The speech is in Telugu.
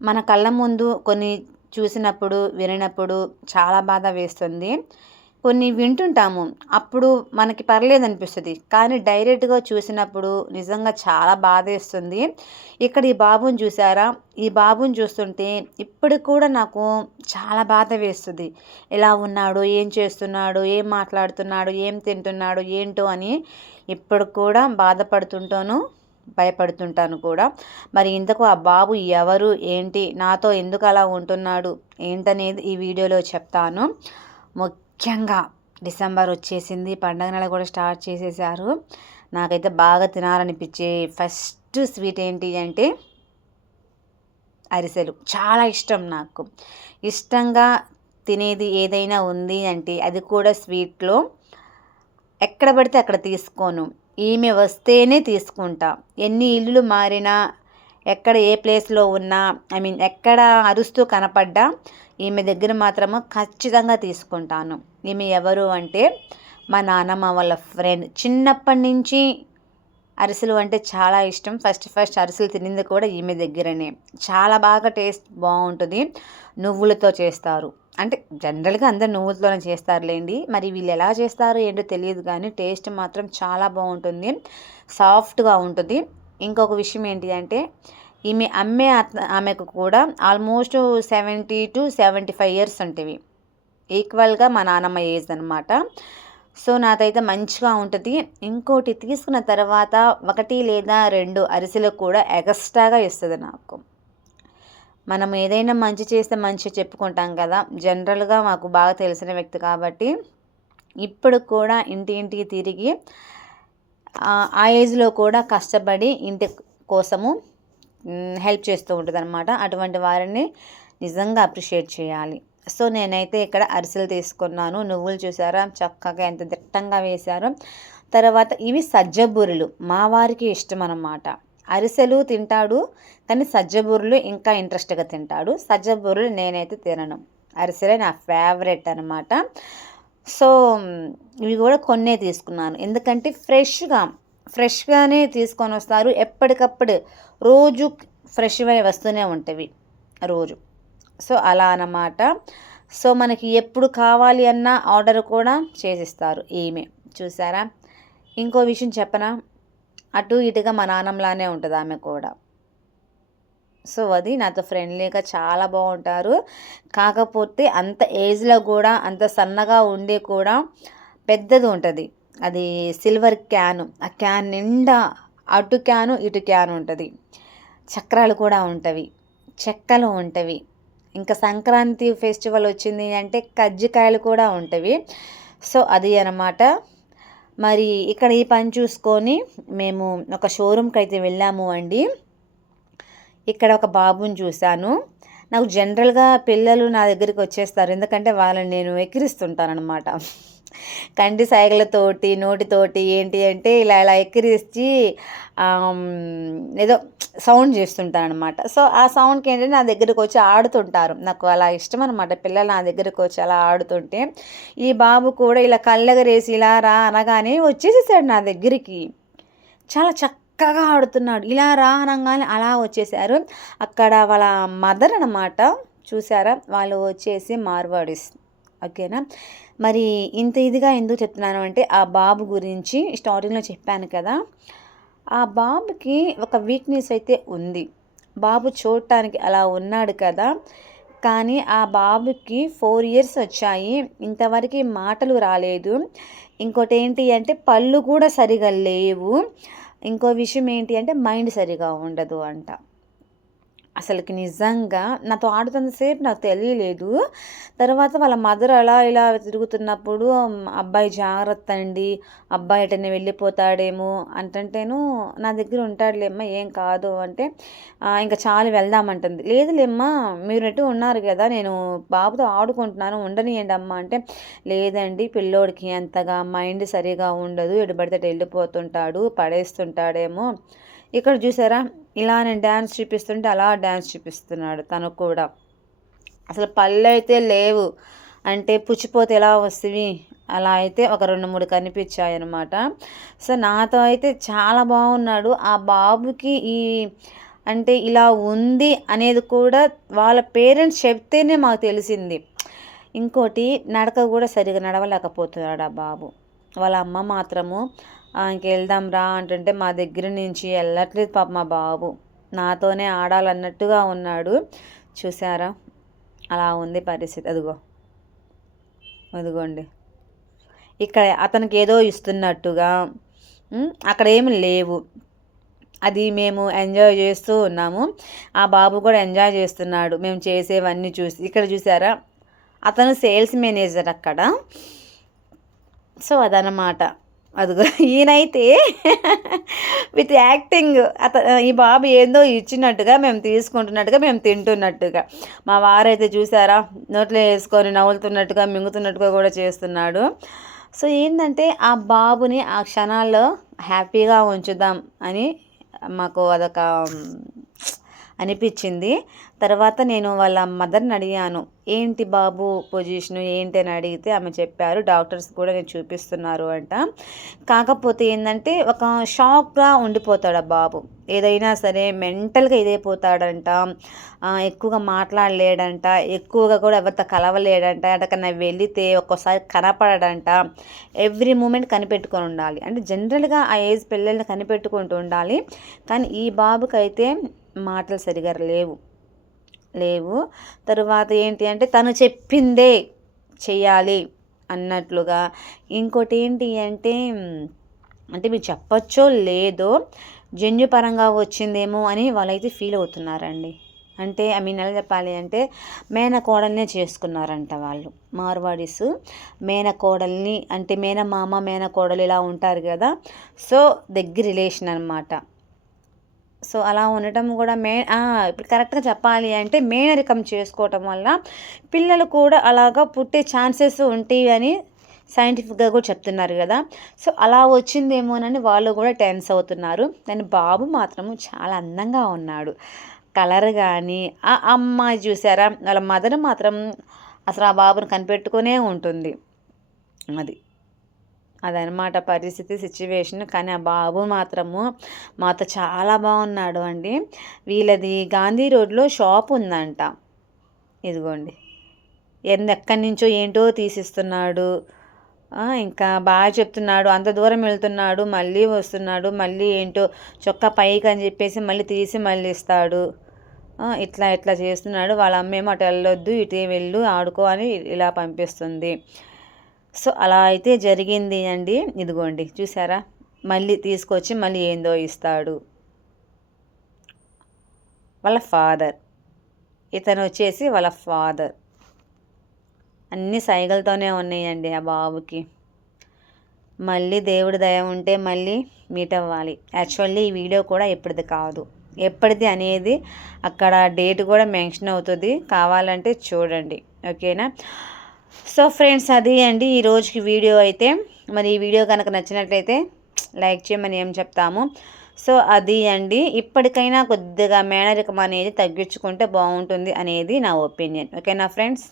మన కళ్ళ ముందు కొన్ని చూసినప్పుడు, వినినప్పుడు చాలా బాధ వేస్తుంది. కొన్ని వింటుంటాము. అప్పుడు మనకి పర్లేదనిపిస్తది. కానీ డైరెక్ట్‌గా చూసినప్పుడు నిజంగా చాలా బాధేస్తుంది. ఇక్కడ ఈ బాబుని చూసారా? ఈ బాబుని చూస్తుంటే ఇప్పటికి కూడా నాకు చాలా బాధ వేస్తది. ఎలా ఉన్నాడు? ఏం చేస్తున్నాడు? ఏం మాట్లాడుతున్నాడు? ఏం తింటున్నాడు? ఏంటో అని ఇప్పటికి కూడా బాధపడుతుంటాను. భయపడుతుంటాను కూడా. మరి ఇంతకు ఆ బాబు ఎవరు? ఏంటి? నాతో ఎందుకలా ఉంటున్నాడు? ఏంటనేది ఈ వీడియోలో చెప్తాను. ముఖ్యంగా డిసెంబర్ వచ్చేసింది. పండగ నెల కూడా స్టార్ట్ చేసేసారు. నాకైతే బాగా తినాలనిపించే ఫస్ట్ స్వీట్ ఏంటి అంటే అరిసెలు. చాలా ఇష్టం నాకు. ఇష్టంగా తినేది ఏదైనా ఉంది అంటే అది కూడా స్వీట్‌లో ఎక్కడ పడితే అక్కడ తీసుకోను. ఈమె వస్తేనే తీసుకుంటా. ఎన్ని ఇల్లులు మారినా, ఎక్కడ ఏ ప్లేస్‌లో ఉన్నా, ఎక్కడ అరుస్తూ కనపడ్డా ఈమె దగ్గర మాత్రము ఖచ్చితంగా తీసుకుంటాను. ఈమె ఎవరు అంటే మా నాన్నమ్మ వాళ్ళ ఫ్రెండ్. చిన్నప్పటి నుంచి అరిసెలు అంటే చాలా ఇష్టం. ఫస్ట్ అరిసెలు తినింది కూడా ఈమె దగ్గరనే. చాలా బాగా టేస్ట్ బావుంటది. నువ్వులతో చేస్తారు. అంటే జనరల్‌గా అందరూ నువ్వులతోనే చేస్తారులెండి. మరి వీళ్ళు ఎలా చేస్తారో ఏంటో తెలీదు గానీ టేస్ట్ మాత్రం చాలా బావుంటుంది. సాఫ్ట్‌గా ఉంటది. ఇంకొక విషయం ఏంటి అంటే ఈమె అమ్మే ఆమెకు కూడా ఆల్మోస్ట్ 70-75 ఇయర్స్ ఉంటవి. ఈక్వల్‌గా మా నానమ్మ ఏజ్ అనమాట. సో, నాదైతే మంచిగా ఉంటది. ఇంకోటి తీసుకున్న తర్వాత 1 లేదా 2 అరిసెలు కూడా ఎగస్ట్రాగా ఇస్తది నాకు. మనం ఏదైనా మంచి చేస్తే మంచి చెప్పుకుంటాం కదా! జనరల్‌గా మాకు బాగా తెలిసిన వ్యక్తి కాబట్టి ఇప్పుడు కూడా ఇంటింటికి తిరిగి ఆ ఏజ్‌లో కూడా కష్టపడి ఇంటి కోసము హెల్ప్ చేస్తూ ఉంటదనమాట. అటువంటి వారిని నిజంగా అప్రిషియేట్ చేయాలి. సో, నేనైతే ఇక్కడ అరిసెలు తీసుకున్నాను. నువ్వులు చూసారా చక్కగా ఎంత దిట్టంగా వేశారో. తర్వాత ఇవి సజ్జ బూరెలు. మా వారికి ఇష్టమనమాట. అరిసెలు తింటాడు. కానీ సజ్జ బూరెలు ఇంకా ఇంట్రెస్ట్‌గా తింటాడు. సజ్జ బూరెలు నేనైతే తినను. అరిసెలే నా ఫేవరెట్ అనమాట. సో, ఇవి కూడా కొన్నే తీసుకున్నాను. ఎందుకంటే ఫ్రెష్‌గానే తీసుకొనొస్తారు. ఎప్పటికప్పుడు రోజు ఫ్రెష్‌వే వస్తూనే ఉంటవి రోజు. సో, అలా అన్నమాట. సో, మనకి ఎప్పుడు కావాలి అన్నా ఆర్డర్ కూడా చేసిస్తారు ఈమె. చూసారా? ఇంకో విషయం చెప్పనా? అటు ఇటుగా మా నాన్నమ్మలానే ఉంటది ఆమె కూడా. సో, అది నాతో ఫ్రెండ్లీగా చాలా బావుంటారు. కాకపోతే అంత ఏజ్‌లో గూడా అంత సన్నగా ఉండి కూడా పెద్దది ఉంటది. అది సిల్వర్ క్యాను. ఆ క్యాన్ నిండా అటు క్యాను, ఇటు క్యాను ఉంటది. చక్రాలు కూడా ఉంటవి. చెక్కలు ఉంటవి. ఇంకా సంక్రాంతి ఫెస్టివల్ వచ్చింది అంటే కజ్జికాయలు కూడా ఉంటవి. సో, అది అనమాట. మరి ఇక్కడ ఈ పని చూసుకొని మేము ఒక షోరూమ్‌కైతే వెళ్ళాము అండి. ఇక్కడ ఒక బాబుని చూశాను. నాకు జనరల్‌గా పిల్లలు నా దగ్గరికి వచ్చేస్తారు. ఎందుకంటే వాళ్ళని నేను ఎక్కిరిస్తుంటాననమాట. కంటి సైగలతోటి, నోటితోటి ఏంటి అంటే ఇలా ఇలా ఎక్కిరించి ఏదో సౌండ్ చేస్తుంటాననమాట. సో, ఆ సౌండ్‌కి ఏంటంటే నా దగ్గరకొచ్చి ఆడుతుంటారు. నాకు అలా ఇష్టమనమాట. పిల్లలు నా దగ్గరకొచ్చి అలా ఆడుతుంటే, ఈ బాబు కూడా ఇలా కళ్ళెగరేసి ఇలా రా అనగానే వచ్చేసేసాడు నా దగ్గరికి. చాలా చక్కగా ఆడుతున్నాడు. ఇలా రా అనంగానే అలా వచ్చేసారు. అక్కడ వాళ్ళ మదర్ అనమాట. చూసారా? వాళ్ళు వచ్చేసి మార్వాడీస్. ఓకేనా? మరి ఇంత ఇదిగా ఎందుకు చెప్తున్నాను అంటే, ఆ బాబు గురించి స్టార్టింగ్‌లో చెప్పాను కదా! ఆ బాబుకి ఒక వీక్‌నెస్ అయితే ఉంది. బాబు చూడటానికి అలా ఉన్నాడు కదా! కానీ ఆ బాబుకి 4 ఇయర్స్ వచ్చాయి. ఇంతవరకి మాటలు రాలేదు. ఇంకోటేంటి అంటే పళ్ళు కూడా సరిగా లేవు. ఇంకో విషయం ఏంటి అంటే మైండ్ సరిగా ఉండదు అంట. అసలకి నిజంగా నాతో ఆడుతున్న సేపు నాకు తెలియలేదు. తర్వాత వాళ్ళ మదర్ అలా ఇలా తిరుగుతున్నప్పుడు "అబ్బాయి జాగ్రత్త అండి. అబ్బాయి ఎటైనా వెళ్ళిపోతాడేమో" అంటంటేను "నా దగ్గర ఉంటాడులేమ్మా ఏం కాదు" అంటే "ఇంక చాలు వెళ్దామంటుంది." "లేదులేమ్మా మీరు ఎటు ఉన్నారు కదా! నేను బాబుతో ఆడుకుంటున్నాను ఉండనియండి అమ్మ" అంటే "లేదండి పిల్లోడికి అంతగా మైండ్ సరిగా ఉండదు. ఎటు పడితే అటు వెళ్ళిపోతుంటాడు. పడేస్తుంటాడేమో." ఇక్కడ చూసారా? ఇలా నేను డాన్స్ చూపిస్తుంటే అలా డాన్స్ చూపిస్తున్నాడు తను కూడా. అసలు పళ్ళైతే లేవు. అంటే పుచ్చిపోతే ఎలా వస్తవి? అలా అయితే ఒక 2, 3 కనిపిచ్చాయనమాట. సో, నాతో అయితే చాలా బాగున్నాడు. ఆ బాబుకి అంటే ఇలా ఉంది అనేది కూడా వాళ్ళ పేరెంట్స్ చెప్తేనే మాకు తెలిసింది. ఇంకోటి నడక కూడా సరిగ్గా నడవలేకపోతున్నాడు ఆ బాబు. వాళ్ళ అమ్మ మాత్రము ఇంకెళ్దాం రా అంటుంటే మా దగ్గర నుంచి వెళ్ళట్లేదు పాపం మా బాబు. నాతోనే ఆడాలన్నట్టుగా ఉన్నాడు. చూసారా? అలా ఉంది పరిస్థితి. అదిగోండి. ఇక్కడ అతనికి ఏదో ఇస్తున్నట్టుగా అక్కడ ఏమి లేవు. అది మేము ఎంజాయ్ చేస్తూ ఉన్నాము. ఆ బాబు కూడా ఎంజాయ్ చేస్తున్నాడు మేము చేసేవన్నీ చూసి. ఇక్కడ చూసారా? అతను సేల్స్ మేనేజర్ అక్కడ. సో అదనమాట. అదిగో ఈయనైతే విత్ యాక్టింగ్ ఈ బాబు ఏందో ఇచ్చినట్టుగా మేము తీసుకుంటున్నట్టుగా మేము తింటున్నట్టుగా. మా వారైతే చూసారా నోట్లో వేసుకొని నవ్వులుతున్నట్టుగా మింగుతున్నట్టుగా కూడా చేస్తున్నాడు. సో ఏంటంటే ఆ బాబుని ఆ క్షణాల్లో హ్యాపీగా ఉంచుదాం అని మాకు అదొక అనిపించింది. తర్వాత నేను వాళ్ళ మదర్ని అడిగాను, ఏంటి బాబు పొజిషను ఏంటి అని అడిగితే ఆమె చెప్పారు, డాక్టర్స్ కూడా నేను చూపిస్తున్నారు అంట. కాకపోతే ఏంటంటే ఒక షాక్గా ఉండిపోతాడు ఆ బాబు. ఏదైనా సరే మెంటల్గా ఇదైపోతాడంట. ఎక్కువగా మాట్లాడలేడంట. ఎక్కువగా కూడా ఎవరితో కలవలేడంట. ఎక్కడికన్నా వెళితే ఒక్కోసారి కనపడడంట. ఎవ్రీ మూమెంట్ కనిపెట్టుకొని ఉండాలి. అంటే జనరల్గా ఆ ఏజ్ పిల్లల్ని కనిపెట్టుకుంటూ ఉండాలి. కానీ ఈ బాబుకైతే మాటలు సరిగా లేవు. తరువాత ఏంటి అంటే తను చెప్పిందే చెయ్యాలి అన్నట్లుగా. ఇంకోటి ఏంటి అంటే మీరు చెప్పచ్చో లేదో జన్యుపరంగా వచ్చిందేమో అని వాళ్ళైతే ఫీల్ అవుతున్నారండి. అంటే ఎలా చెప్పాలి అంటే మేనకోడల్నే చేసుకున్నారంట వాళ్ళు. మార్వాడీస్ మేనకోడల్ని అంటే మేనమామ మేనకోడలు ఇలా ఉంటారు కదా. సో దగ్గర రిలేషన్ అనమాట. సో అలా ఉండటం కూడా ఇప్పుడు కరెక్ట్గా చెప్పాలి అంటే మేనరికం చేసుకోవటం వల్ల పిల్లలు కూడా అలాగా పుట్టే ఛాన్సెస్ ఉంటాయి అని సైంటిఫిక్గా కూడా చెప్తున్నారు కదా. సో అలా వచ్చిందేమోనని వాళ్ళు కూడా టెన్స్ అవుతున్నారు. కానీ బాబు మాత్రము చాలా అందంగా ఉన్నాడు. కలర్ కానీ ఆ అమ్మాయి చూసారా వాళ్ళ మదర్ మాత్రం అసలు ఆ బాబుని కనిపెట్టుకునే ఉంటుంది. అదనమాట పరిస్థితి సిచ్యువేషన్. కానీ ఆ బాబు మాత్రము మాతో చాలా బాగున్నాడు అండి. వీళ్ళది గాంధీ రోడ్లో షాప్ ఉందంట. ఇదిగోండి ఎక్కడి నుంచో ఏంటో తీసిస్తున్నాడు. ఇంకా బాగా చెప్తున్నాడు. అంత దూరం వెళ్తున్నాడు మళ్ళీ వస్తున్నాడు. మళ్ళీ ఏంటో చొక్కా పైకి అని చెప్పేసి మళ్ళీ తీసి మళ్ళీ ఇస్తాడు. ఇట్లా చేస్తున్నాడు. వాళ్ళ అమ్మేమో అటు వెళ్ళొద్దు ఇటే వెళ్ళు ఆడుకో అని ఇలా పంపిస్తుంది. సో అలా అయితే జరిగింది అండి. ఇదిగోండి చూసారా? మళ్ళీ తీసుకొచ్చి మళ్ళీ ఏందో ఇస్తాడు. వాళ్ళ ఫాదర్, ఇతను వచ్చేసి వాళ్ళ ఫాదర్. అన్ని సైగలతోనే ఉన్నాయండి ఆ బాబుకి. మళ్ళీ దేవుడి దయ ఉంటే మళ్ళీ మీట్ అవ్వాలి. యాక్చువల్లీ ఈ వీడియో కూడా ఎప్పటిది కాదు, ఎప్పటిది అనేది అక్కడ డేట్ కూడా మెన్షన్ అవుతుంది. కావాలంటే చూడండి. ఓకేనా? సో ఫ్రెండ్స్ అది అండి ఈ రోజుకి వీడియో అయితే. మరి ఈ వీడియో కనుక నచ్చినట్లయితే లైక్ చేయమని ఏం చెప్తాము. సో అది అండి. ఇప్పటికైనా కొద్దిగా మేనరికం అనేది తగ్గించుకుంటే బాగుంటుంది అనేది నా ఒపీనియన్. ఓకేనా ఫ్రెండ్స్?